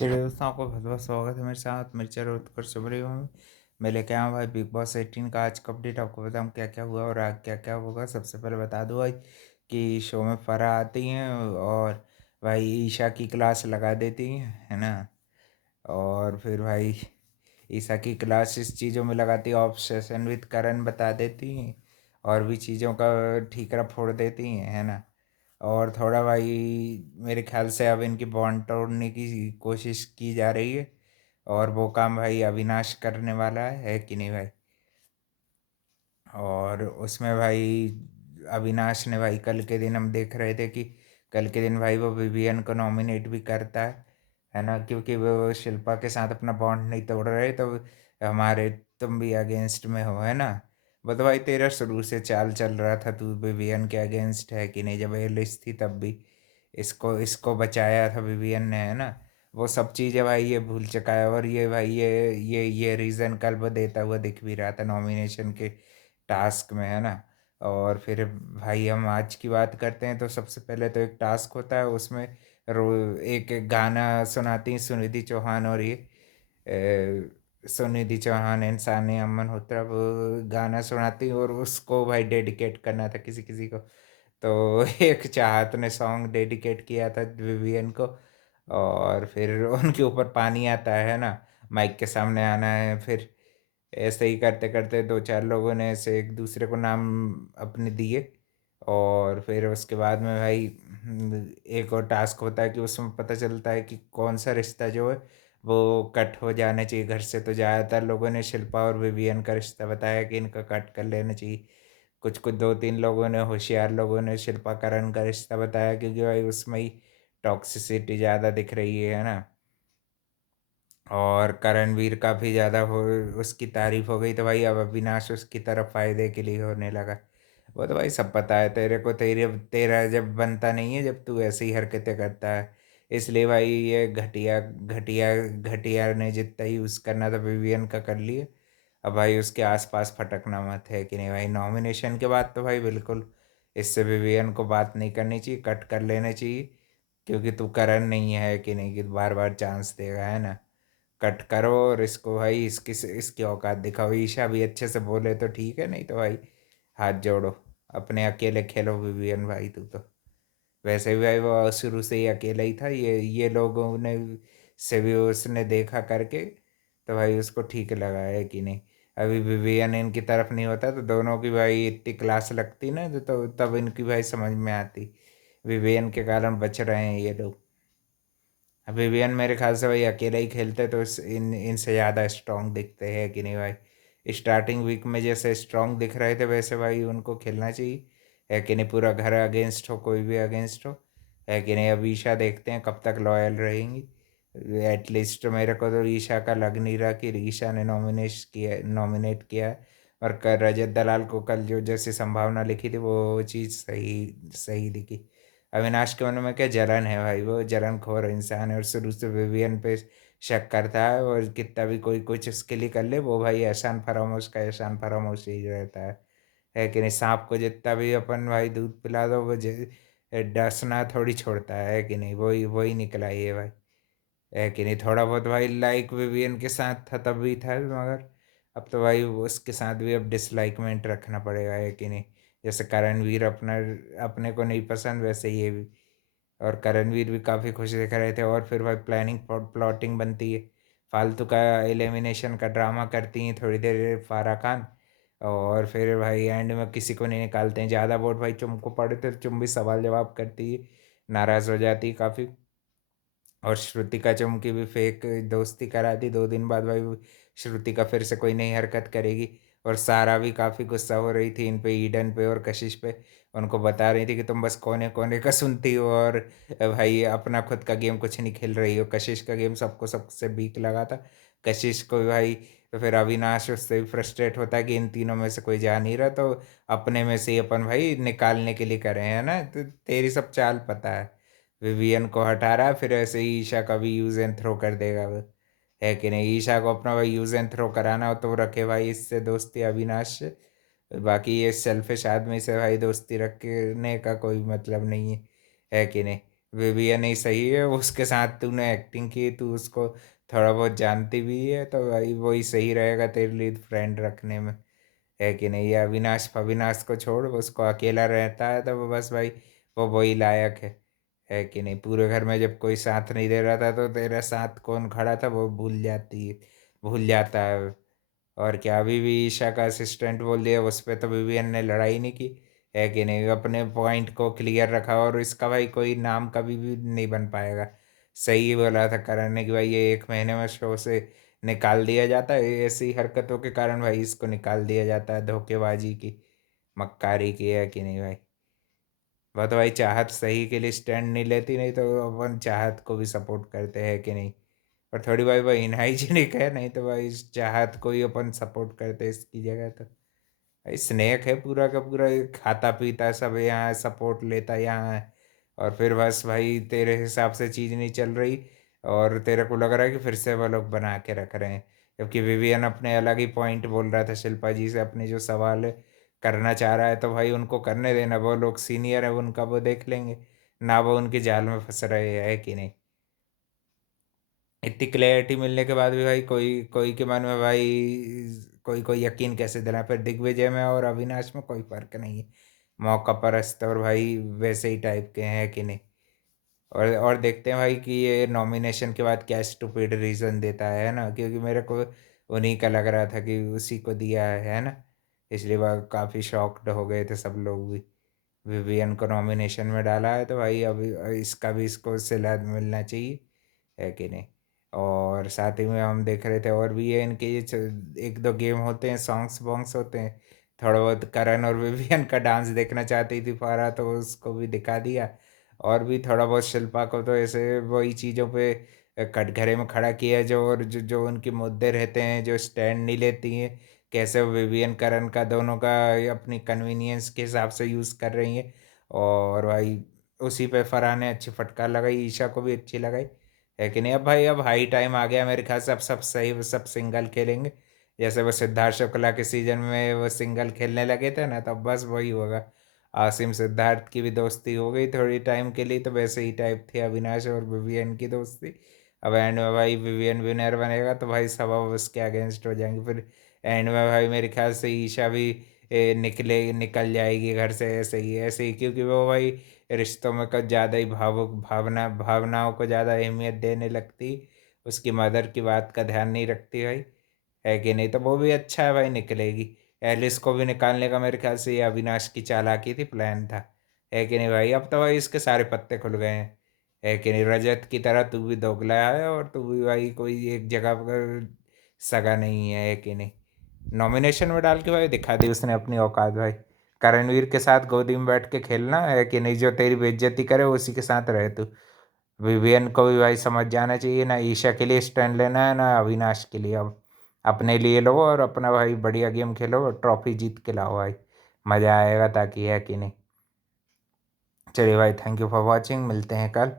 चलिए दोस्तों, आपको बहुत बहुत स्वागत है मेरे साथ मिर्चा उत्कर्ष सुबह में। मैं लेके आया हूँ भाई बिग बॉस 18 का आज का अपडेट। आपको बताऊँ क्या क्या हुआ और आगे क्या क्या होगा। सबसे पहले बता दूँ भाई कि शो में फरा आती हैं और भाई ईशा की क्लास लगा देती हैं, है ना। और फिर भाई ईशा की क्लास इस चीज़ों में लगाती है, ऑब्सेशन विद करण बता देती हैं और भी चीज़ों का ठीकरा फोड़ देती हैं, है ना। और थोड़ा भाई मेरे ख्याल से अब इनकी बॉन्ड तोड़ने की कोशिश की जा रही है और वो काम भाई अविनाश करने वाला है कि नहीं भाई। और उसमें भाई अविनाश ने भाई कल के दिन हम देख रहे थे कि कल के दिन भाई वो विवियन को नॉमिनेट भी करता है ना, क्योंकि वो शिल्पा के साथ अपना बॉन्ड नहीं तोड़ रहे तो हमारे तुम भी अगेंस्ट में हो, है ना। वो तो भाई तेरा शुरू से चाल चल रहा था, तू विवियन के अगेंस्ट है कि नहीं। जब ये लिस्ट थी तब भी इसको इसको बचाया था विवियन ने, है ना। वो सब चीज़ें भाई ये भूल चुका है और ये भाई ये रीज़न कल वो देता हुआ दिख भी रहा था नॉमिनेशन के टास्क में, है ना। और फिर भाई हम आज की बात करते हैं तो सबसे पहले तो एक टास्क होता है उसमें रो एक एक गाना सुनाती हैं सुनिधि चौहान और ये सुनिधि चौहान एंड सानिया मल्होत्रा। वो गाना सुनाती हैं और उसको भाई डेडिकेट करना था किसी किसी को। तो एक चाहत ने सॉन्ग डेडिकेट किया था विवियन को। और फिर उनके ऊपर पानी आता है ना, माइक के सामने आना है। फिर ऐसे ही करते करते दो चार लोगों ने ऐसे एक दूसरे को नाम अपने दिए। और फिर उसके बाद में भाई एक और टास्क होता है कि उसमें पता चलता है कि कौन सा रिश्ता जो है वो कट हो जाना चाहिए घर से। तो ज़्यादातर लोगों ने शिल्पा और विवियन का रिश्ता बताया कि इनका कट कर लेना चाहिए। कुछ कुछ दो तीन लोगों ने, होशियार लोगों ने शिल्पा करण का रिश्ता बताया क्योंकि भाई उसमें ही टॉक्सिसिटी ज़्यादा दिख रही है ना। और करणवीर काफ़ी ज़्यादा हो उसकी तारीफ हो गई तो भाई अब अविनाश उसकी तरफ फायदे के लिए होने लगा। वो तो भाई सब पता है तेरे को, तेरा जब बनता नहीं है जब तू ऐसी हरकतें करता है। इसलिए भाई ये घटिया घटिया घटिया ने जितना यूज़ करना था विवियन का कर लिए। अब भाई उसके आसपास फटकना मत, है कि नहीं भाई। नॉमिनेशन के बाद तो भाई बिल्कुल इससे विवियन को बात नहीं करनी चाहिए, कट कर लेना चाहिए। क्योंकि तू करण नहीं है कि नहीं कि बार बार चांस देगा, है ना। कट करो और इसको भाई इसकी औकात दिखाओ। ईशा भी अच्छे से बोले तो ठीक है, नहीं तो भाई हाथ जोड़ो, अपने अकेले खेलो विवियन भाई तू तो। वैसे भी भाई वो शुरू से ही अकेला ही था, ये लोगों ने से भी उसने देखा करके तो भाई उसको ठीक लगा है कि नहीं। अभी विवियन इनकी तरफ नहीं होता तो दोनों की भाई इतनी क्लास लगती ना तो तब इनकी भाई समझ में आती। विवियन के कारण बच रहे हैं ये लोग। अब विवियन मेरे ख्याल से भाई अकेले ही खेलते तो इनसे ज़्यादा स्ट्रांग दिखते हैं कि नहीं भाई। स्टार्टिंग वीक में जैसे स्ट्रांग दिख रहे थे वैसे भाई उनको खेलना चाहिए, है कि नहीं। पूरा घर अगेंस्ट हो, कोई भी अगेंस्ट हो, है कि नहीं। अब ईशा देखते हैं कब तक लॉयल रहेंगी। एटलीस्ट मेरे को तो ईशा का लग नहीं रहा कि ईशा ने नॉमिनेट किया है। और रजत दलाल को कल जो जैसी संभावना लिखी थी वो चीज़ सही सही दिखी। अविनाश के मन में क्या जलन है भाई, वो जलनखोर इंसान है और शुरू से विवियन पे शक करता है। और कितना भी कोई कुछ उसके लिए कर ले वो भाई एहसान फरामोश का एहसान फरामोश ही रहता है कि नहीं। सांप को जितना भी अपन भाई दूध पिला दो वो डसना थोड़ी छोड़ता है कि नहीं। वही वही निकला ये भाई, है कि नहीं। थोड़ा बहुत भाई लाइक विवियन के साथ था तब भी था, मगर अब तो भाई वो उसके साथ भी अब डिसलाइकमेंट रखना पड़ेगा, है कि नहीं। जैसे करणवीर अपने को नहीं पसंद वैसे ये भी। और करणवीर भी काफ़ी खुश दिख रहे थे और फिर भाई प्लानिंग प्लॉटिंग बनती है। फालतू का एलिमिनेशन का ड्रामा करती हैं थोड़ी देर फारा खान। और फिर भाई एंड में किसी को नहीं निकालते हैं। ज़्यादा वोट भाई चुम को पड़े थे तो चुम भी सवाल जवाब करती है, नाराज़ हो जाती है काफ़ी। और श्रुतिका चुमकी भी फेक दोस्ती करा दी 2 दिन बाद भाई। श्रुतिका फिर से कोई नई हरकत करेगी। और सारा भी काफ़ी गुस्सा हो रही थी इन पे, ईडन पे और कशिश पे। उनको बता रही थी कि तुम बस कोने कोने का सुनती हो और भाई अपना खुद का गेम कुछ नहीं खेल रही हो। कशिश का गेम सबको सबसे वीक लगा था, कशिश को भी भाई। तो फिर अविनाश उससे भी फ्रस्ट्रेट होता है कि इन तीनों में से कोई जा नहीं रहा तो अपने में से ही अपन भाई निकालने के लिए करें, है ना। तो तेरी सब चाल पता है। विवियन को हटा रहा है फिर ऐसे ही ईशा का भी यूज़ एंड थ्रो कर देगा वो, है कि नहीं। ईशा को अपना भाई यूज़ एंड थ्रो कराना हो तो वो रखे भाई इससे दोस्ती अविनाश से। बाकी ये सेल्फिश आदमी से भाई दोस्ती रखने का कोई मतलब नहीं है कि नहीं। विवियन ही सही है, उसके साथ तूने एक्टिंग की, तू उसको थोड़ा बहुत जानती भी है, तो भाई वही सही रहेगा तेरे लिए फ्रेंड रखने में, है कि नहीं? ये अविनाश अविनाश को छोड़, उसको अकेला रहता है तो वो बस भाई वो वही लायक है कि नहीं? पूरे घर में जब कोई साथ नहीं दे रहा था तो तेरा साथ कौन खड़ा था वो भूल जाता है। और क्या, अभी भी ईशा का असिस्टेंट बोल दिया, उस पर तो विवियन ने लड़ाई नहीं की, है कि नहीं? अपने पॉइंट को क्लियर रखा, और इसका भाई कोई नाम कभी भी नहीं बन पाएगा। सही बोला था करण ने कि भाई ये 1 महीने में शो से निकाल दिया जाता है, ऐसी हरकतों के कारण भाई इसको निकाल दिया जाता है, धोखेबाजी की, मक्कारी की, है कि नहीं भाई? वह तो भाई चाहत सही के लिए स्टैंड नहीं लेती, नहीं तो अपन चाहत को भी सपोर्ट करते हैं कि नहीं? और थोड़ी भाई भाई इनहाइजीनिक है, नहीं तो भाई इस चाहत को ही अपन सपोर्ट करते इसकी जगह तो। भाई स्नेक है पूरा का पूरा, ये खाता पीता सब यहाँ है, सपोर्ट लेता यहाँ है, और फिर बस भाई तेरे हिसाब से चीज़ नहीं चल रही, और तेरे को लग रहा है कि फिर से वो लोग बना के रख रहे हैं, जबकि विवियन अपने अलग ही पॉइंट बोल रहा था शिल्पा जी से, अपने जो सवाल है करना चाह रहा है, तो भाई उनको करने देना, वो लोग सीनियर है उनका, वो देख लेंगे ना, वो उनके जाल में फंस रहे हैं, है कि नहीं? इतनी क्लैरिटी मिलने के बाद भी भाई कोई कोई के मन में भाई कोई कोई यकीन कैसे दिला? फिर दिग्विजय में और अविनाश में कोई फर्क नहीं है, मौका परस्त और भाई वैसे ही टाइप के हैं कि नहीं? और देखते हैं भाई कि ये नॉमिनेशन के बाद क्या स्टूपिड रीज़न देता है ना, क्योंकि मेरे को उन्हीं का लग रहा था कि उसी को दिया है ना, इसलिए वह काफ़ी शॉक्ड हो गए थे सब लोग भी। विवियन को नॉमिनेशन में डाला है तो भाई अभी इसका भी इसको सिला मिलना चाहिए, है कि नहीं? और साथ ही में हम देख रहे थे और भी ये इनके ये 1-2 गेम होते हैं, सॉन्ग्स वॉन्ग्स होते हैं, थोड़ा बहुत करण और विवियन का डांस देखना चाहती थी फारा, तो उसको भी दिखा दिया। और भी थोड़ा बहुत शिल्पा को तो ऐसे वही चीज़ों पे कटघरे में खड़ा किया है, जो और जो उनके मुद्दे रहते हैं, जो स्टैंड नहीं लेती हैं, कैसे वो विवियन करण का दोनों का अपनी कन्वीनियंस के हिसाब से यूज़ कर रही हैं। और भाई उसी पे फरहान ने अच्छी फटकार लगाई, ईशा को भी अच्छी लगाई, है कि नहीं? अब भाई अब हाई टाइम आ गया मेरे ख्याल से, अब सब सही सब सिंगल खेलेंगे, जैसे वो सिद्धार्थ शुक्ला के सीजन में वो सिंगल खेलने लगे थे ना, तब बस वही होगा। आसिम सिद्धार्थ की भी दोस्ती हो गई थोड़ी टाइम के लिए, तो वैसे ही टाइप थे अविनाश और विवियन की दोस्ती। अब एंड में भाई विवियन विनर बनेगा तो भाई सब अब उसके अगेंस्ट हो जाएंगे, फिर एंड में भाई मेरे ख्याल से ईशा भी निकल जाएगी घर से, ऐसे ही, क्योंकि वो भाई रिश्तों में कुछ ज़्यादा ही भावुक भावनाओं को ज़्यादा अहमियत देने लगती, उसकी मदर की बात का ध्यान नहीं रखती भाई, है कि नहीं? तो वो भी अच्छा है भाई, निकलेगी। एलिस को भी निकालने का मेरे ख्याल से ये अविनाश की चालाकी थी, प्लान था, है कि नहीं भाई? अब तो भाई इसके सारे पत्ते खुल गए हैं, है कि नहीं? रजत की तरह तू भी दोगला है, और तू भी भाई कोई एक जगह पर सगा नहीं है कि नहीं? नॉमिनेशन में डाल के भाई दिखा दी उसने अपनी औकात भाई, करणवीर के साथ गोदी में बैठ के खेलना, है कि नहीं? जो तेरी बेइज्जती करे उसी के साथ रहे तू। विवियन को भी भाई समझ जाना चाहिए, ना ईशा के लिए स्टैंड लेना है ना अविनाश के लिए, अब अपने लिए लो और अपना भाई बढ़िया गेम खेलो और ट्रॉफी जीत के लाओ भाई, मज़ा आएगा ताकि, है कि नहीं? चलिए भाई, थैंक यू फॉर वॉचिंग, मिलते हैं कल।